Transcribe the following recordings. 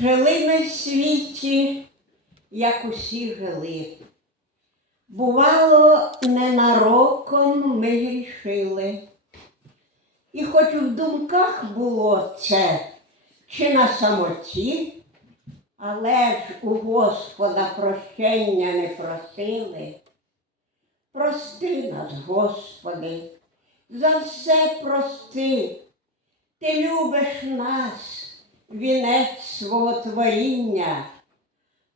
Жили в світі, як усі жили. Бувало, ненароком ми грішили. І хоч в думках було це, чи на самоті, але ж у Господа прощення не просили. Прости нас, Господи, за все прости. Ти любиш нас, вінець свого творіння.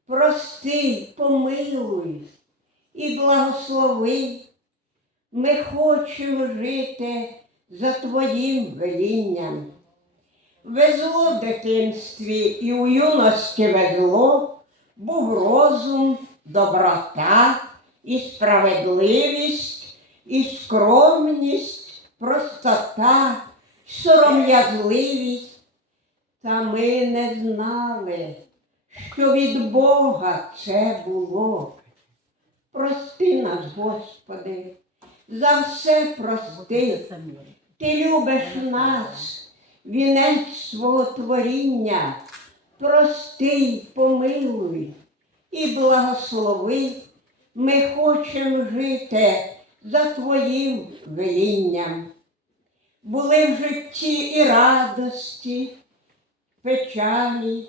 Прости, помилуй і благослови. Ми хочемо жити за Твоїм велінням. Везло в дитинстві і у юності везло, був розум, доброта і справедливість, і скромність, простота, сором'язливість. Та ми не знали, що від Бога це було. Прости нас, Господи, за все прости. Ти любиш нас, вінець свого творіння, прости, помилуй і благослови. Ми хочемо жити за Твоїм велінням. Були в житті і радості, печалі,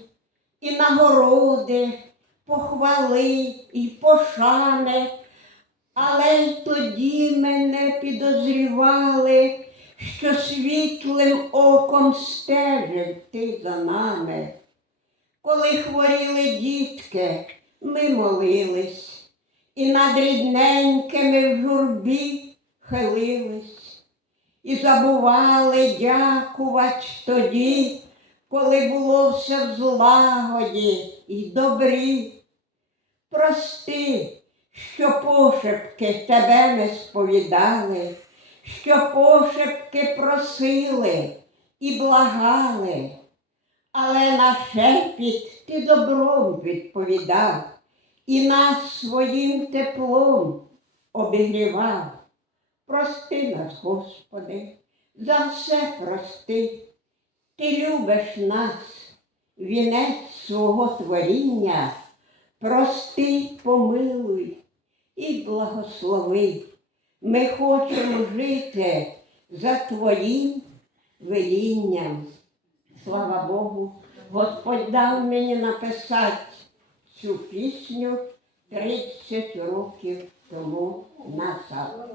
і нагороди, похвали і пошани, але й тоді ми не підозрівали, що світлим оком стежив ти за нами. Коли хворіли дітки, ми молились, і над рідненькими в журбі хилились, і забували дякувати тоді, коли було все в злагоді і добрі. Прости, що пошепки тебе не сповідали, що пошепки просили і благали, але на шепіт ти добром відповідав і нас своїм теплом обігрівав. Прости нас, Господи, за все прости. Ти любиш нас, вінець свого творіння, прости, помилуй і благослови. Ми хочемо жити за Твоїм велінням. Слава Богу, Господь дав мені написати цю пісню 30 років тому назад.